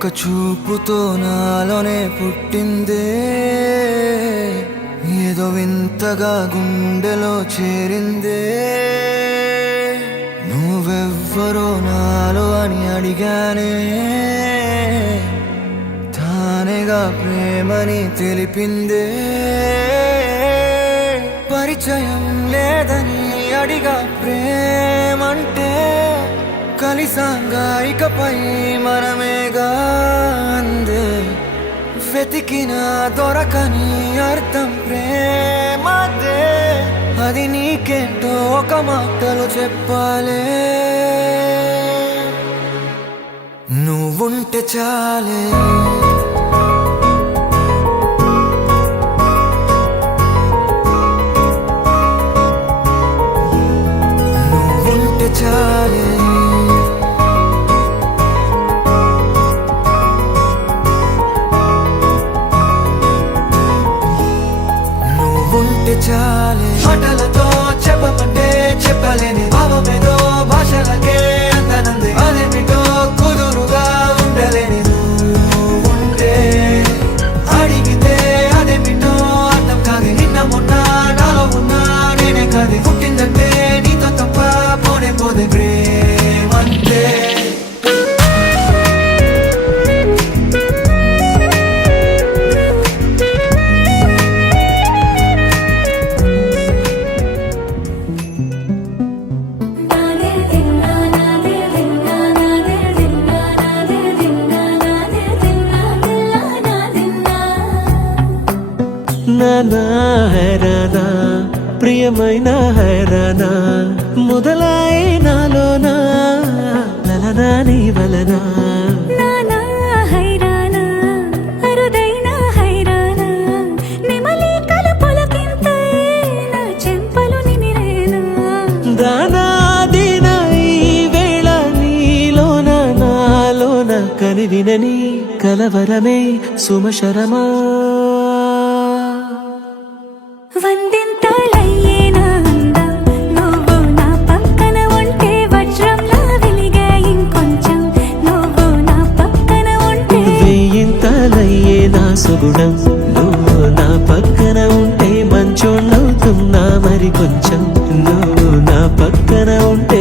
ఒక చూపుతో నాలోనే పుట్టిందే, ఏదో వింతగా గుండెలో చేరిందే. నువ్వెవ్వరో నాలో అని అడిగానే, తానేగా ప్రేమని తెలిపిందే. పరిచయం లేదని అడిగా ప్రేమంటే, కలిసాంగా ఇకపై మనమేగా అందే. వెతికిన దొరకని అర్థం ప్రేమదే, అది నీకేంటో ఒక మాటలో చెప్పాలే. నువ్వుంటే చాలే, నువ్వుంటే చాలే, నువ్వుంటే చాలే. మాటలతో చెప్పమంటే చెప్పలేని భావమేదో భాషలకే అందనంది. అదేమిటో కుదురుగా ఉండలేని నువ్వుంటే, అడిగితే అదేమిటో అర్థం కాదు. నిన్న మొన్న నాలో ఉన్నా నేనే కాదు. పుట్టిందంటే నీతో తప్ప పోనే పోదే ప్రేమంతే. నానా హైరానా ప్రియమైన హైరానా, మొదలాయే నాలోనా లలనా నీ వలనా. నానా హైరానా అరుదైన హైరానా, నెమలి కలుపులకింతై నా చెంపలు నిమిరేనా. దానా దీనా ఈ వేళ నీలోన నాలోన కనివినని కలవరమే సుమశరమా. వందింతలయ్యేనా అందం, నువ్వు నా పక్కన ఉంటే వజ్రంలా వెలిగే ఇంకొంచెం. నువ్వు నా పక్కన ఉంటే వేయింతలయ్యే నా సుగుణం, నువ్వు నా పక్కన ఉంటే మంచోళ్ళవుతున్నా మరి కొంచెం. నువ్వు నా పక్కన ఉంటే